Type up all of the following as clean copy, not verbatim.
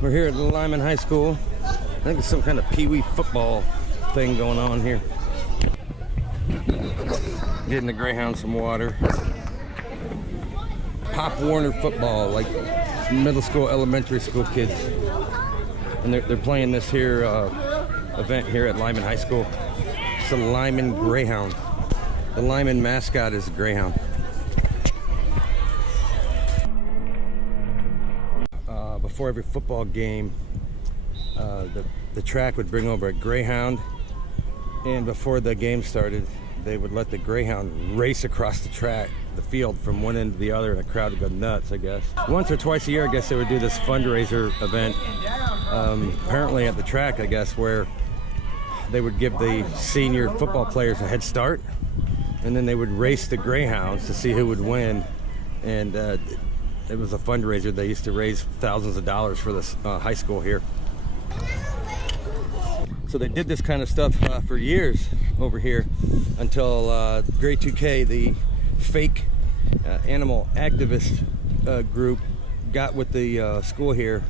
We're here at Lyman High School. I think it's some kind of pee-wee football thing going on here. Getting the Greyhound some water. Pop Warner football, like middle school, elementary school kids. And they're playing this here event here at Lyman High School. It's a Lyman Greyhound. The Lyman mascot is a Greyhound. Before every football game, the track would bring over a Greyhound, and before the game started, they would let the Greyhound race across the field from one end to the other, and the crowd would go nuts, I guess. Once or twice a year, I guess they would do this fundraiser event, apparently at the track, I guess, where they would give the senior football players a head start, and then they would race the Greyhounds to see who would win. And it was a fundraiser. They used to raise thousands of dollars for this high school here. So they did this kind of stuff for years over here until Grey 2K, the fake animal activist group, got with the school here,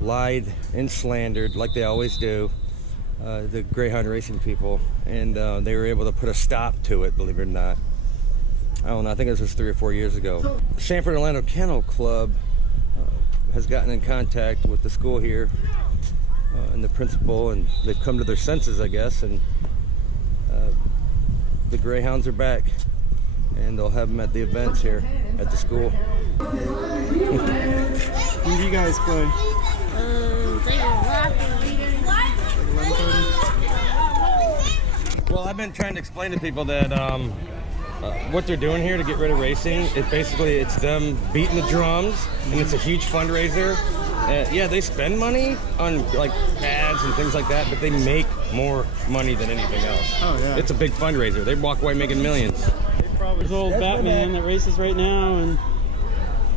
lied and slandered like they always do, the Greyhound Racing people, and they were able to put a stop to it, believe it or not. I don't know, I think this was 3 or 4 years ago. Sanford Orlando Kennel Club has gotten in contact with the school here and the principal, and they've come to their senses, I guess, and the Greyhounds are back, and they'll have them at the events here at the school. When do you guys play? Well, I've been trying to explain to people that what they're doing here to get rid of racing, it's them beating the drums, and it's a huge fundraiser. Yeah, they spend money on like ads and things like that, but they make more money than anything else. Oh yeah. It's a big fundraiser. They walk away making millions. There's old Batman that races right now, and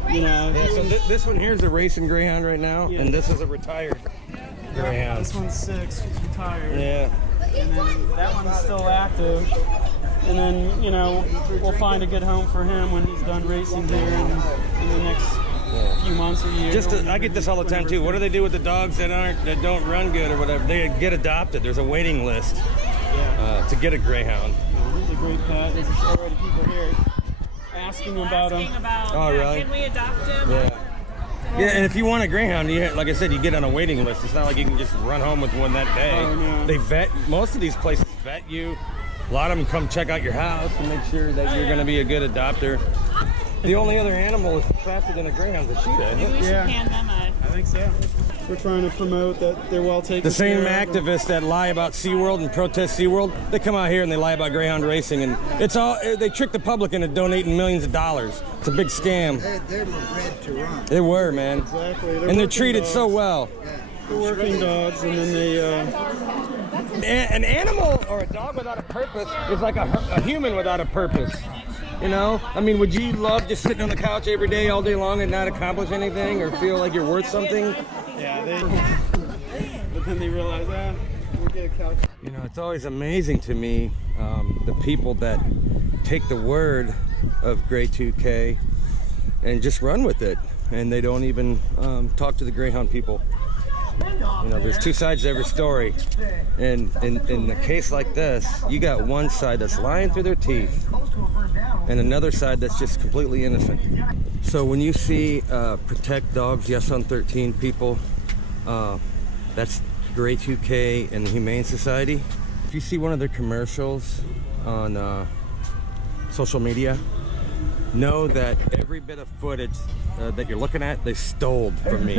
you know. Yeah, so this one here is a racing Greyhound right now, and this is a retired Greyhound. This one's 6, she's retired. Yeah. And then that one's still active. And then, you know, we'll find a good home for him when he's done racing here in the next few months or years. I get this all the time too. What do they do with the dogs that don't run good or whatever? They get adopted. There's a waiting list to get a Greyhound. Yeah, he's a great pet. There's already people here asking about him. Oh, really? Can we adopt him? Yeah. Yeah, and if you want a Greyhound, like I said, you get on a waiting list. It's not like you can just run home with one that day. Oh, no. They vet, most of these places vet you. A lot of them come check out your house and make sure that you're going to be a good adopter. The only other animal is faster than a Greyhound is a cheetah, isn't it? Maybe we should hand them I think so. We're trying to promote that they're well taken The same care of. activists that lie about SeaWorld and protest SeaWorld, they come out here and they lie about Greyhound Racing, and they trick the public into donating millions of dollars. It's a big scam. They were bred to run. They were, man. Exactly. And they're treated dogs. So well. They're working dogs, and then they... An animal or a dog without a purpose is like a human without a purpose. You know? I mean, would you love just sitting on the couch every day, all day long, and not accomplish anything or feel like you're worth something? Yeah, but then they realize, we'll get a couch. You know, it's always amazing to me, the people that take the word of Grey 2K and just run with it, and they don't even talk to the Greyhound people. You know, there's two sides to every story, and in a case like this, you got one side that's lying through their teeth and another side that's just completely innocent. So when you see Protect Dogs Yes on 13 people, that's Grey 2K and the Humane Society. If you see one of their commercials on social media, know that every bit of footage that you're looking at, they stole from me,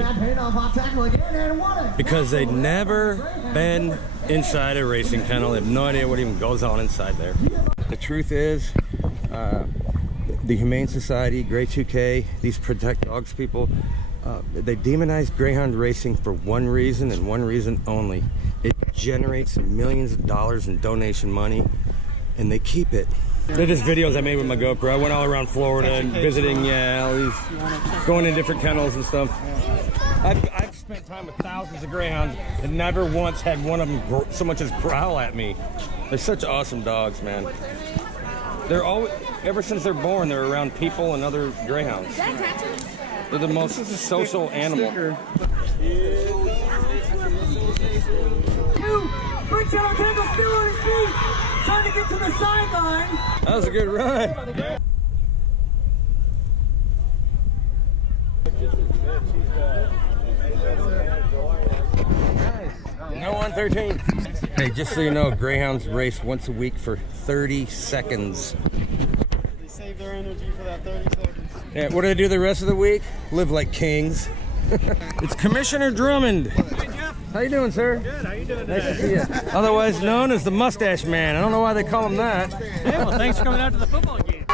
because they've never been inside a racing kennel. They have no idea what even goes on inside there. The truth is, the Humane Society, Grey 2K, these Protect Dogs people, they demonize Greyhound Racing for one reason and one reason only. It generates millions of dollars in donation money, and they keep it. They're just videos I made with my GoPro. I went all around Florida and visiting, all these, going to different kennels and stuff. I've spent time with thousands of Greyhounds and never once had one of them so much as growl at me. They're such awesome dogs, man. They're always, ever since they're born, they're around people and other Greyhounds. They're the most social animal. Bridge Yellow Tango still on his feet, trying to get to the sideline. That was a good run. No 113. Hey, just so you know, Greyhounds race once a week for 30 seconds. They save their energy for that 30 seconds. Yeah, what do they do the rest of the week? Live like kings. It's Commissioner Drummond. Hey Jeff. How you doing, sir? Good. How you doing Nice today? to see you. Otherwise known as the Mustache Man. I don't know why they call him that. Yeah, well, thanks for coming out to the football game.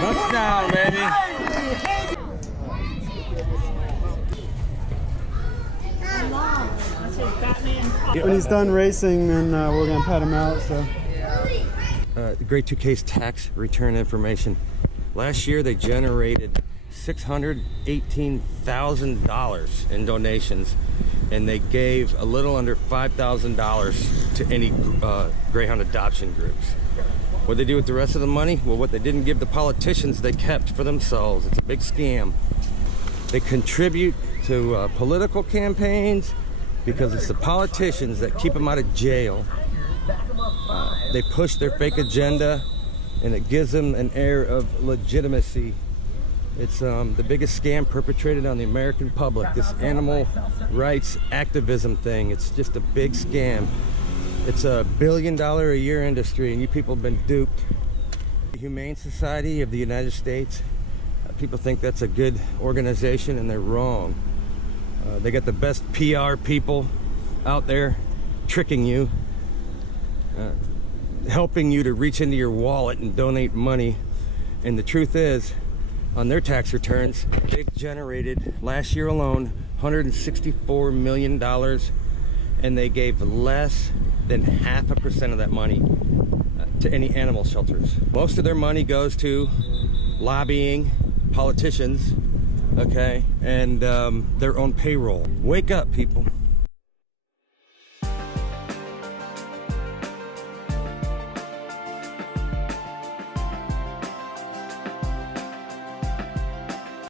Touchdown, baby. When he's done racing, then we're gonna pat him out. So. Grade 2K's tax return information. Last year they generated $618,000 in donations, and they gave a little under $5,000 to any Greyhound adoption groups. What they do with the rest of the money? Well, what they didn't give the politicians, they kept for themselves. It's a big scam. They contribute to political campaigns because it's the politicians that keep them out of jail. They push their fake agenda, and it gives them an air of legitimacy. It's the biggest scam perpetrated on the American public, this animal rights activism thing. It's just a big scam. It's a $1 billion a year industry, and you people have been duped. The Humane Society of the United States, people think that's a good organization, and they're wrong. They got the best PR people out there tricking you, helping you to reach into your wallet and donate money. And the truth is, on their tax returns, they've generated, last year alone, $164 million, and they gave less than 0.5% of that money to any animal shelters. Most of their money goes to lobbying politicians, okay, and their own payroll. Wake up, people.